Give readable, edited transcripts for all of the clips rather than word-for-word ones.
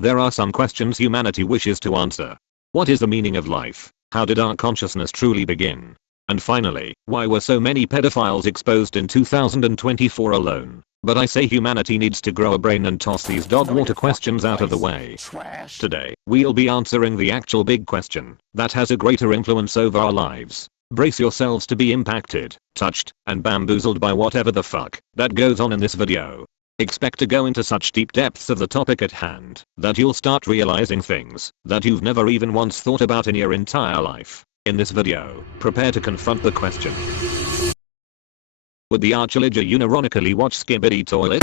There are some questions humanity wishes to answer. What is the meaning of life? How did our consciousness truly begin? And finally, why were so many pedophiles exposed in 2024 alone? But I say humanity needs to grow a brain and toss these dog water questions out of the way. Today, we'll be answering the actual big question that has a greater influence over our lives. Brace yourselves to be impacted, touched, and bamboozled by whatever the fuck that goes on in this video. Expect to go into such deep depths of the topic at hand that you'll start realizing things that you've never even once thought about in your entire life. In this video, prepare to confront the question. Would the Illager unironically watch Skibidi toilet?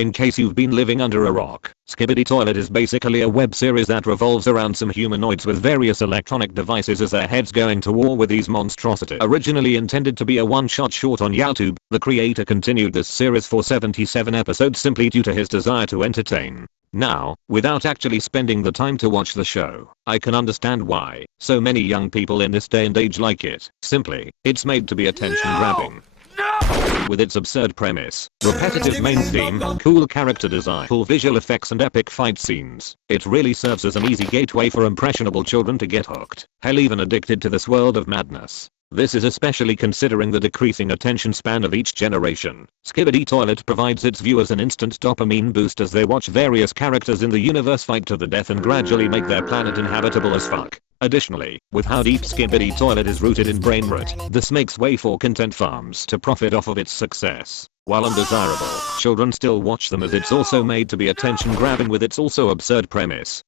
In case you've been living under a rock, Skibidi Toilet is basically a web series that revolves around some humanoids with various electronic devices as their heads going to war with these monstrosities. Originally intended to be a one-shot short on YouTube, the creator continued this series for 77 episodes simply due to his desire to entertain. Now, without actually spending the time to watch the show, I can understand why so many young people in this day and age like it. Simply, it's made to be attention-grabbing. With its absurd premise, repetitive main theme, cool character design, cool visual effects and epic fight scenes, it really serves as an easy gateway for impressionable children to get hooked, hell even addicted to this world of madness. This is especially considering the decreasing attention span of each generation. Skibidi Toilet provides its viewers an instant dopamine boost as they watch various characters in the universe fight to the death and gradually make their planet inhabitable as fuck. Additionally, with how deep Skibidi Toilet is rooted in brainrot, this makes way for content farms to profit off of its success. While undesirable, children still watch them as it's also made to be attention grabbing with its also absurd premise.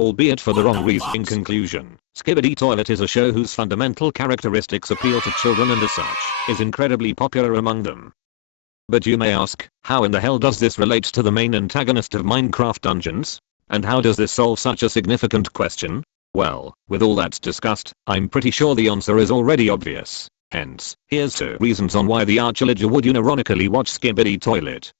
Albeit for the wrong reason. In conclusion, Skibidi Toilet is a show whose fundamental characteristics appeal to children and as such, is incredibly popular among them. But you may ask, how in the hell does this relate to the main antagonist of Minecraft Dungeons? And how does this solve such a significant question? Well, with all that's discussed, I'm pretty sure the answer is already obvious. Hence, here's 2 reasons on why the Illager would unironically watch Skibidi Toilet.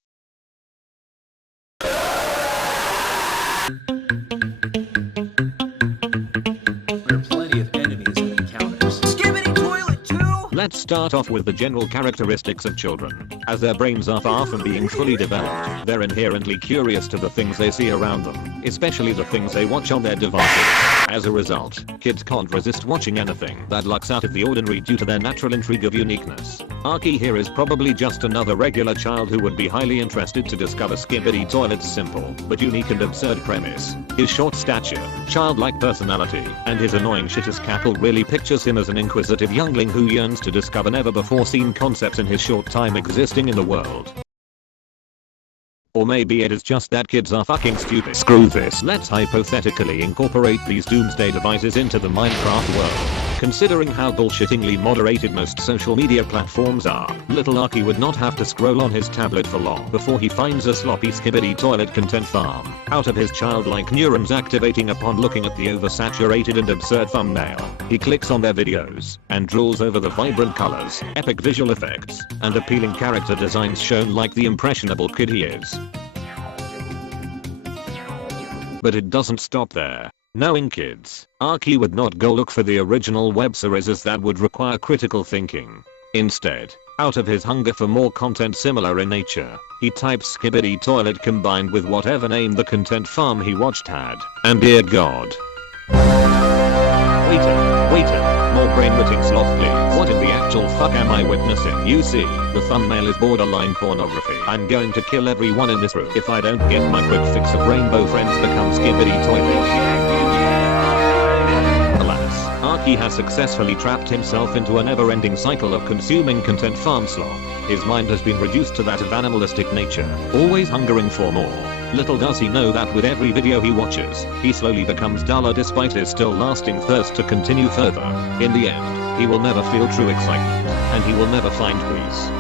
Let's start off with the general characteristics of children. As their brains are far from being fully developed, they're inherently curious to the things they see around them, especially the things they watch on their devices. As a result, kids can't resist watching anything that looks out of the ordinary due to their natural intrigue of uniqueness. Archie here is probably just another regular child who would be highly interested to discover Skibidi Toilet's simple but unique and absurd premise. His short stature, childlike personality, and his annoying shittest cackle really pictures him as an inquisitive youngling who yearns to discover never before seen concepts in his short time existing in the world. Or maybe it is just that kids are fucking stupid. Screw this. Let's hypothetically incorporate these doomsday devices into the Minecraft world. Considering how bullshittingly moderated most social media platforms are, little Archie would not have to scroll on his tablet for long before he finds a sloppy Skibidi Toilet content farm out of his childlike neurons activating upon looking at the oversaturated and absurd thumbnail. He clicks on their videos and drools over the vibrant colors, epic visual effects, and appealing character designs shown like the impressionable kid he is. But it doesn't stop there. Knowing kids, Archie would not go look for the original web series as that would require critical thinking. Instead, out of his hunger for more content similar in nature, he types Skibidi Toilet combined with whatever name the content farm he watched had. And dear god. Waiter, more brain-rotting sloth please. What in the actual fuck am I witnessing? You see, the thumbnail is borderline pornography. I'm going to kill everyone in this room if I don't get my quick fix of rainbow friends become Skibidi Toilet. Alas, Archie has successfully trapped himself into a never-ending cycle of consuming content farm slop. His mind has been reduced to that of animalistic nature, always hungering for more. Little does he know that with every video he watches, he slowly becomes duller despite his still lasting thirst to continue further. In the end, he will never feel true excitement, and he will never find peace.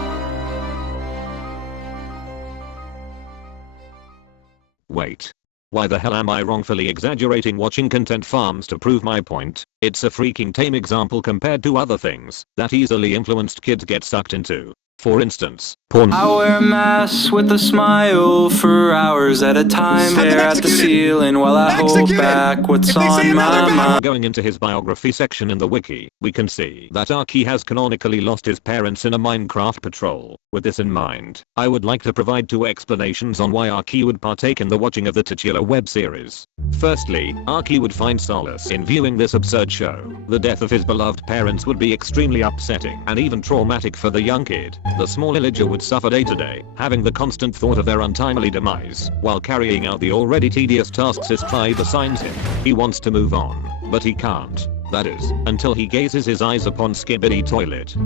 Wait. Why the hell am I wrongfully exaggerating watching content farms to prove my point? It's a freaking tame example compared to other things that easily influenced kids get sucked into. For instance, Porn. I wear a mask with a smile for hours at a time. Stare at the ceiling while I hold back what's on my mind. Going into his biography section in the wiki, we can see that Archie has canonically lost his parents in a Minecraft patrol. With this in mind, I would like to provide 2 explanations on why Archie would partake in the watching of the titular web series. Firstly, Archie would find solace in viewing this absurd show. The death of his beloved parents would be extremely upsetting and even traumatic for the young kid. The small Illager would suffer day to day, having the constant thought of their untimely demise, while carrying out the already tedious tasks his tribe assigns him. He wants to move on, but he can't. That is, until he gazes his eyes upon Skibidi toilet.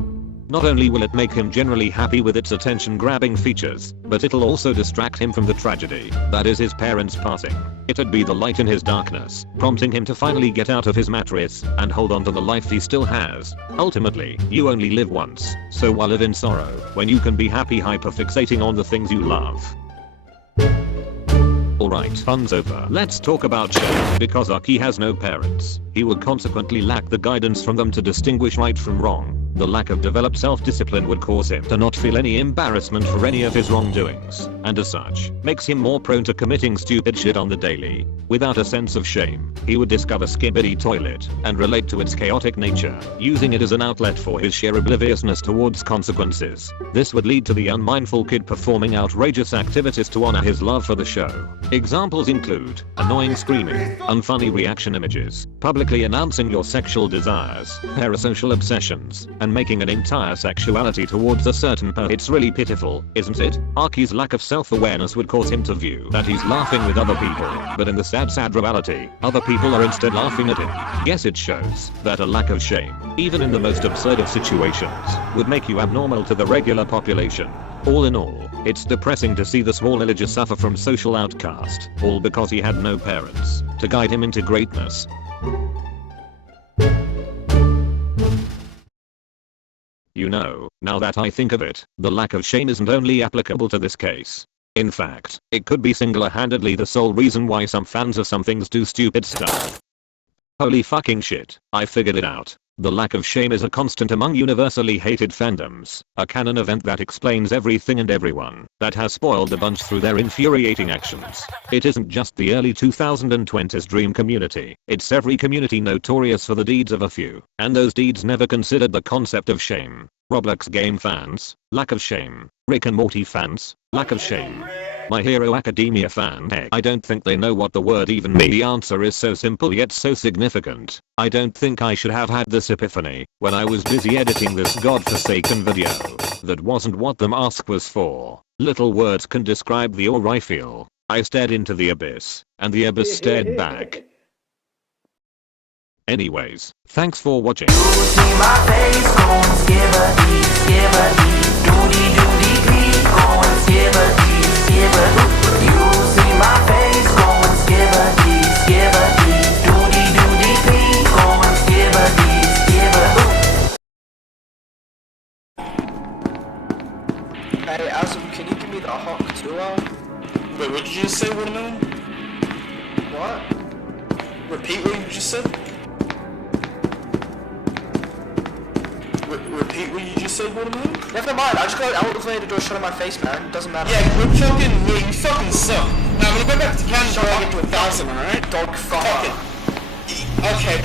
Not only will it make him generally happy with its attention-grabbing features, but it'll also distract him from the tragedy that is his parents passing. It'd be the light in his darkness, prompting him to finally get out of his mattress and hold on to the life he still has. Ultimately, you only live once, so why live in sorrow when you can be happy hyperfixating on the things you love? Alright, fun's over. Let's talk about shame. Because Archie has no parents, he would consequently lack the guidance from them to distinguish right from wrong. The lack of developed self-discipline would cause him to not feel any embarrassment for any of his wrongdoings, and as such, makes him more prone to committing stupid shit on the daily. Without a sense of shame, he would discover Skibidi toilet and relate to its chaotic nature, using it as an outlet for his sheer obliviousness towards consequences. This would lead to the unmindful kid performing outrageous activities to honor his love for the show. Examples include annoying screaming, unfunny reaction images, publicly announcing your sexual desires, parasocial obsessions, and making an entire sexuality towards a certain person. It's really pitiful, isn't it? Archie's lack of self-awareness would cause him to view that he's laughing with other people, but in the sad reality, other people are instead laughing at him. Yes, it shows that a lack of shame, even in the most absurd of situations, would make you abnormal to the regular population. All in all, it's depressing to see the small Illager suffer from social outcast, all because he had no parents to guide him into greatness. You know, now that I think of it, the lack of shame isn't only applicable to this case. In fact, it could be single-handedly the sole reason why some fans of some things do stupid stuff. Holy fucking shit, I figured it out. The lack of shame is a constant among universally hated fandoms, a canon event that explains everything and everyone that has spoiled the bunch through their infuriating actions. It isn't just the early 2020s dream community, it's every community notorious for the deeds of a few, and those deeds never considered the concept of shame. Roblox game fans, lack of shame. Rick and Morty fans, lack of shame. My Hero Academia fan, heck, I don't think they know what the word even means. The answer is so simple yet so significant. I don't think I should have had this epiphany when I was busy editing this godforsaken video. That wasn't what the mask was for. Little words can describe the awe I feel. I stared into the abyss, and the abyss stared back. Anyways, thanks for watching. You see my face going skibidi, skibidi, doody doody dee, going skibidi, skibidi. You see my face going skibidi, skibidi, doody doody dee, going skibidi, skibidi. Hey, Azum, can you give me the hawk tour? Wait, what did you just say, Watermelon? What? Repeat what you just said? Repeat what you just said, Watermelon? Never mind, I just got out of the door shut on my face, man. Doesn't matter. Yeah, we're fucking, you fucking suck. Now I'm gonna go back to Canada and get to 1,000, alright? Dog fuck. Fuck it. Okay.